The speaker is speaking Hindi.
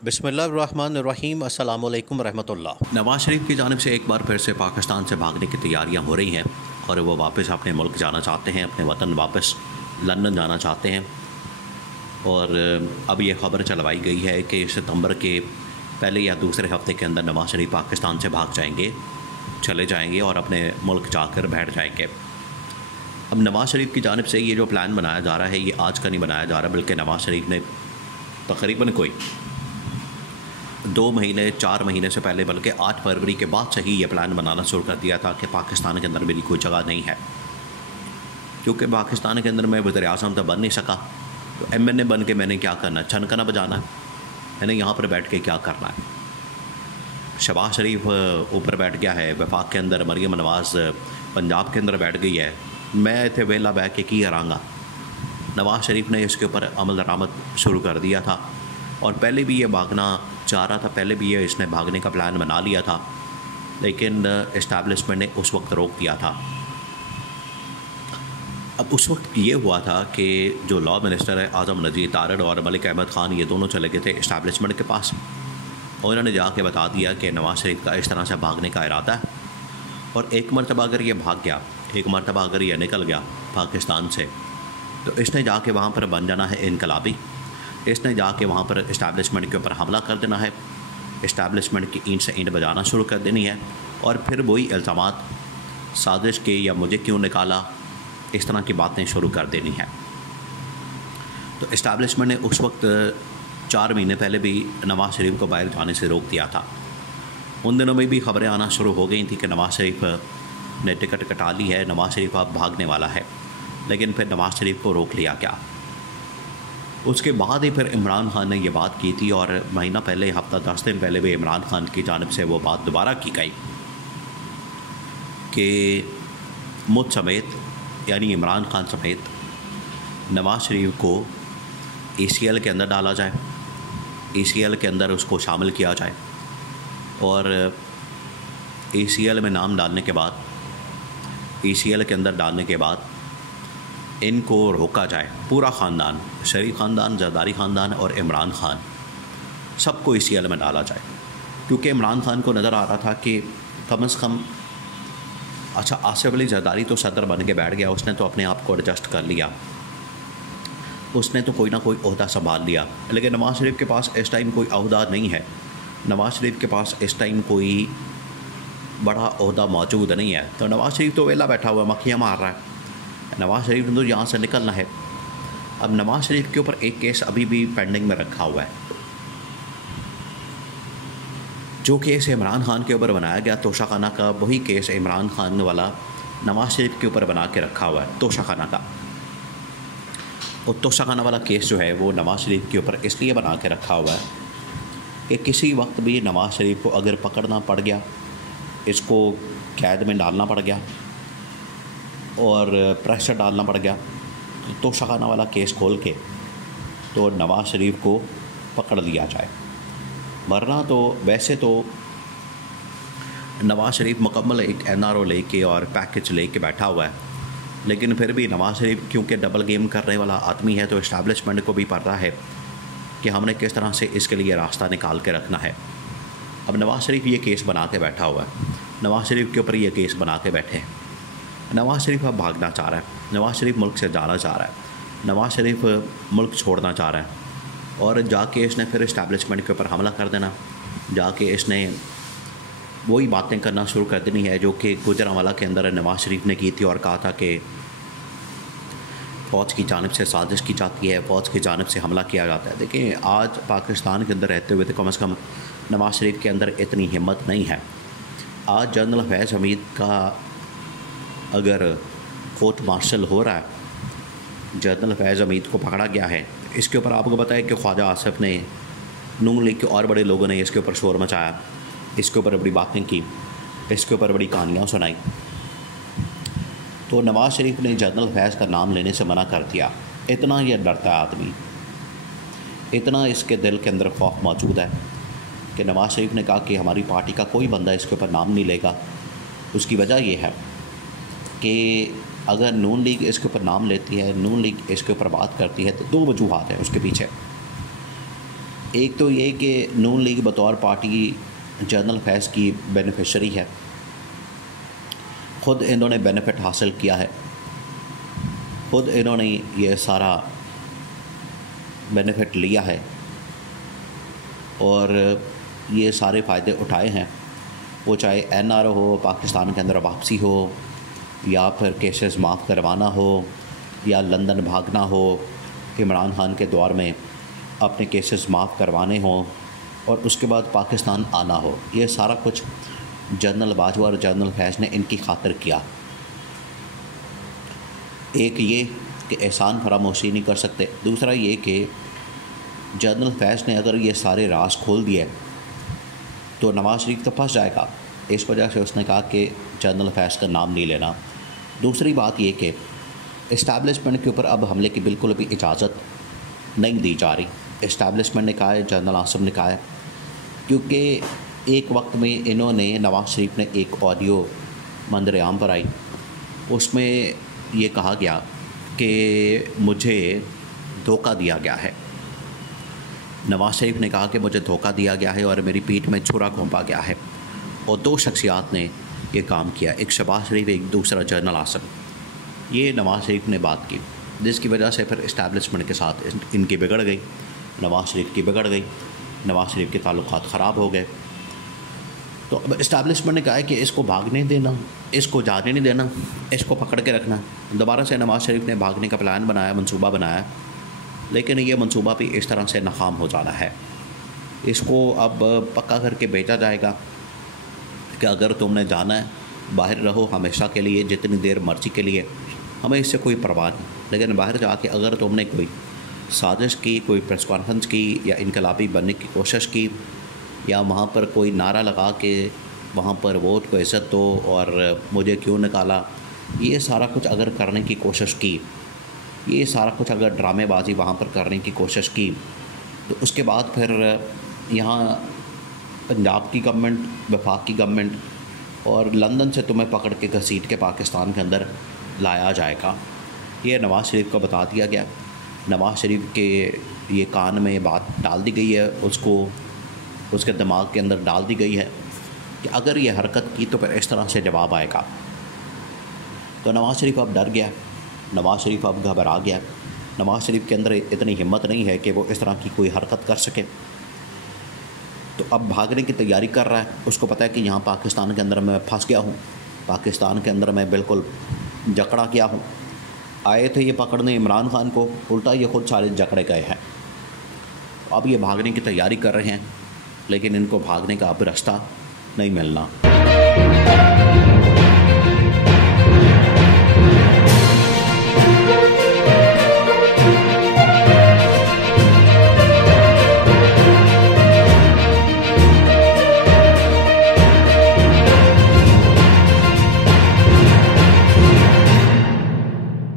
बिस्मिल्लाहिर्रहमानिर्रहीम अस्सलाम वालेकुम रहमतुल्लाह। नवाज़ शरीफ की जानिब से एक बार फिर से पाकिस्तान से भागने की तैयारियां हो रही हैं और वो वापस अपने मुल्क जाना चाहते हैं, अपने वतन वापस लंदन जाना चाहते हैं। और अब ये ख़बर चलवाई गई है कि सितंबर के पहले या दूसरे हफ्ते के अंदर नवाज़ शरीफ पाकिस्तान से भाग जाएंगे, चले जाएंगे और अपने मुल्क जाकर बैठ जाएंगे। अब नवाज़ शरीफ की जानिब से ये जो प्लान बनाया जा रहा है ये आज का नहीं बनाया जा रहा, बल्कि नवाज़ शरीफ ने तकरीबन कोई 2 महीने 4 महीने से पहले, बल्कि 8 फरवरी के बाद से ही ये प्लान बनाना शुरू कर दिया था कि पाकिस्तान के अंदर मेरी कोई जगह नहीं है, क्योंकि पाकिस्तान के अंदर मैं वज़ीर-ए-आज़म तो बन नहीं सका। तो MNA बन के मैंने क्या करना है, छनकना बजाना है, मैंने यहाँ पर बैठ के क्या करना है। शहबाज शरीफ ऊपर बैठ गया है वफाक के अंदर, मरीम नवाज़ पंजाब के अंदर बैठ गई है, मैं इतने वेला बैठ के की करांगा। नवाज़ शरीफ ने इसके ऊपर अमल दरामद शुरू कर दिया था और पहले भी ये भागना चाह रहा था, पहले भी ये इसने भागने का प्लान बना लिया था, लेकिन इस्टेब्लिशमेंट ने उस वक्त रोक दिया था। अब उस वक्त ये हुआ था कि जो लॉ मिनिस्टर है आज़म नज़ीर तारड़ और मलिक अहमद ख़ान, ये दोनों चले गए थे इस्टेब्लिशमेंट के पास और उन्होंने जाके बता दिया कि नवाज़ शरीफ का इस तरह से भागने का इरादा है। और एक मरतबा अगर ये भाग गया, एक मरतबा अगर ये निकल गया पाकिस्तान से, तो इसने जाके वहाँ पर बन जाना है इनकलाबी, इसने जाके वहाँ पर इस्टेब्लिशमेंट के ऊपर हमला कर देना है, इस्टेब्लिशमेंट की ईंट से ईंट बजाना शुरू कर देनी है और फिर वही इल्ज़ामात साजिश के या मुझे क्यों निकाला, इस तरह की बातें शुरू कर देनी है। तो इस्टेब्लिशमेंट ने उस वक्त 4 महीने पहले भी नवाज़ शरीफ को बाहर जाने से रोक दिया था। उन दिनों में भी ख़बरें आना शुरू हो गई थी कि नवाज़ शरीफ ने टिकट कटा ली है, नवाज़ शरीफ अब भागने वाला है, लेकिन फिर नवाज़ शरीफ को रोक लिया गया। उसके बाद ही फिर इमरान खान ने ये बात की थी और महीना पहले, हफ्ता 10 दिन पहले भी इमरान खान की जानिब से वो बात दोबारा की गई कि मुझ समेत, यानी इमरान खान समेत, नवाज़ शरीफ को ACL के अंदर डाला जाए, ACL के अंदर उसको शामिल किया जाए और ACL में नाम डालने के बाद, ACL के अंदर डालने के बाद इनको रोका जाए। पूरा ख़ानदान, शरीफ ख़ानदान, जरदारी ख़ानदान और इमरान खान, सबको ACL में डाला जाए, क्योंकि इमरान खान को नज़र आ रहा था कि कम से कम, अच्छा आसिफ अली जरदारी तो सदर बन के बैठ गया, उसने तो अपने आप को एडजस्ट कर लिया, उसने तो कोई ना कोई ओहदा संभाल लिया, लेकिन नवाज़ शरीफ के पास इस टाइम कोई ओहदा नहीं है। नवाज़ शरीफ के पास इस टाइम कोई बड़ा ओहदा मौजूद नहीं है। तो नवाज़ शरीफ तो वेला बैठा हुआ मक्खियाँ मार रहा है, नवाज़ शरीफ ने तो यहाँ से निकलना है। अब नवाज़ शरीफ के ऊपर एक केस अभी भी पेंडिंग में रखा हुआ है, जो केस इमरान खान के ऊपर बनाया गया तोशाखाना का, वही केस इमरान खान वाला नवाज़ शरीफ के ऊपर बना के रखा हुआ है, तोशाखाना का। और तोशाखाना वाला केस जो है वो नवाज़ शरीफ के ऊपर इसलिए बना के रखा हुआ है कि किसी वक्त भी नवाज़ शरीफ को अगर पकड़ना पड़ गया, इसको कैद में डालना पड़ गया और प्रेशर डालना पड़ गया, तो तोशाखाना वाला केस खोल के तो नवाज़ शरीफ को पकड़ लिया जाए। वरना तो वैसे तो नवाज़ शरीफ मुकम्मल एक NRO लेके और पैकेज लेके बैठा हुआ है, लेकिन फिर भी नवाज़ शरीफ क्योंकि डबल गेम करने वाला आदमी है, तो इस्टेब्लिशमेंट को भी पता है कि हमने किस तरह से इसके लिए रास्ता निकाल के रखना है। अब नवाज़ शरीफ ये केस बना के बैठा हुआ है, नवाज़ शरीफ के ऊपर ये केस बना के बैठे हैं। नवाज़ शरीफ अब भागना चाह रहा है, नवाज़ शरीफ मुल्क से जाना चाह रहा है, नवाज़ शरीफ मुल्क छोड़ना चाह रहा है और जाके इसने फिर इस्टेब्लिशमेंट के ऊपर हमला कर देना, जाके इसने वही बातें करना शुरू कर देनी है जो कि गुजरांवाला के अंदर नवाज़ शरीफ ने की थी और कहा था कि फ़ौज की जानिब से साजिश की जाती है, फ़ौज की जानिब से हमला किया जाता है। देखिए, आज पाकिस्तान के अंदर रहते हुए तो कम से कम नवाज़ शरीफ के अंदर इतनी हिम्मत नहीं है। आज जनरल फैज़ हमीद का अगर कोर्ट मार्शल हो रहा है, जनरल फैज़ हमीद को पकड़ा गया है, इसके ऊपर आपको पता है कि ख्वाजा आसिफ ने, नून लीग के और बड़े लोगों ने इसके ऊपर शोर मचाया, इसके ऊपर बड़ी बातें की, इसके ऊपर बड़ी कहानियाँ सुनाई। तो नवाज़ शरीफ ने जनरल फैज़ का नाम लेने से मना कर दिया। इतना ये डरता है आदमी, इतना इसके दिल के अंदर खौफ मौजूद है कि नवाज़ शरीफ ने कहा कि हमारी पार्टी का कोई बंदा इसके ऊपर नाम नहीं लेगा। उसकी वजह यह है कि अगर नून लीग इसके ऊपर नाम लेती है, नून लीग इसके ऊपर बात करती है, तो 2 वजूहात हैं उसके पीछे। एक तो ये कि नून लीग बतौर पार्टी जनरल फैज़ की बेनिफिशरी है, ख़ुद इन्होंने बेनिफिट हासिल किया है, ख़ुद इन्होंने ये सारा बेनिफिट लिया है और ये सारे फ़ायदे उठाए हैं। वो चाहे NRO हो, पाकिस्तान के अंदर वापसी हो, या फिर केसेस माफ़ करवाना हो, या लंदन भागना हो, इमरान खान के दौर में अपने केसेस माफ़ करवाने हों और उसके बाद पाकिस्तान आना हो, ये सारा कुछ जनरल बाजवा और जनरल फैज़ ने इनकी खातिर किया। एक ये कि एहसान फरामोशी नहीं कर सकते, दूसरा ये कि जनरल फैज़ ने अगर ये सारे राज खोल दिए तो नवाज़ शरीफ तो फंस जाएगा, इस वजह से उसने कहा कि जनरल फैज़ का नाम नहीं लेना। दूसरी बात ये कि इस्टेब्लिशमेंट के ऊपर अब हमले की बिल्कुल भी इजाज़त नहीं दी जा रही। इस्टेब्लिशमेंट ने कहा है, जनरल आसिम ने कहा है, क्योंकि एक वक्त में इन्होंने नवाज़ शरीफ ने एक ऑडियो मंजर आम पर आई, उसमें ये कहा गया कि मुझे धोखा दिया गया है। नवाज़ शरीफ ने कहा कि मुझे धोखा दिया गया है और मेरी पीठ में छुरा घोंपा गया है, और दो शख्सियात ने ये काम किया, एक शहबाज शरीफ, एक दूसरा जनरल आसिम। ये नवाज़ शरीफ ने बात की, जिसकी वजह से फिर इस्टेब्लिशमेंट के साथ इनकी बिगड़ गई, नवाज़ शरीफ की बिगड़ गई, नवाज़ शरीफ के ताल्लुकात ख़राब हो गए। तो अब इस्टेब्लिशमेंट ने कहा है कि इसको भागने देना, इसको जाने नहीं देना, इसको पकड़ के रखना। दोबारा से नवाज़ शरीफ ने भागने का प्लान बनाया, मंसूबा बनाया, लेकिन ये मंसूबा भी इस तरह से नाकाम हो जाना है। इसको अब पक्का करके भेजा जाएगा कि अगर तुमने जाना है बाहर रहो हमेशा के लिए, जितनी देर मर्जी के लिए, हमें इससे कोई परवाह नहीं, लेकिन बाहर जाके अगर तुमने कोई साजिश की, कोई प्रेस कॉन्फ्रेंस की, या इनकलाबी बनने की कोशिश की, या वहाँ पर कोई नारा लगा के वहाँ पर वोट को इज़्ज़त दो और मुझे क्यों निकाला, ये सारा कुछ अगर करने की कोशिश की, ये सारा कुछ अगर ड्रामेबाजी वहाँ पर करने की कोशिश की, तो उसके बाद फिर यहाँ पंजाब की गवर्नमेंट, वफाक की गवर्नमेंट और लंदन से तुम्हें पकड़ के घसीट के पाकिस्तान के अंदर लाया जाएगा। ये नवाज़ शरीफ को बता दिया गया। नवाज़ शरीफ के ये कान में बात डाल दी गई है, उसको उसके दिमाग के अंदर डाल दी गई है कि अगर ये हरकत की तो फिर इस तरह से जवाब आएगा। तो नवाज़ शरीफ अब डर गया, नवाज़ शरीफ अब घबरा गया, नवाज़ शरीफ के अंदर इतनी हिम्मत नहीं है कि वो इस तरह की कोई हरकत कर सके। तो अब भागने की तैयारी कर रहा है, उसको पता है कि यहाँ पाकिस्तान के अंदर मैं फंस गया हूँ, पाकिस्तान के अंदर मैं बिल्कुल जकड़ा गया हूँ। आए थे ये पकड़ने इमरान खान को, उल्टा ये खुद सारे जकड़े गए हैं। अब ये भागने की तैयारी कर रहे हैं, लेकिन इनको भागने का अब रास्ता नहीं मिलना।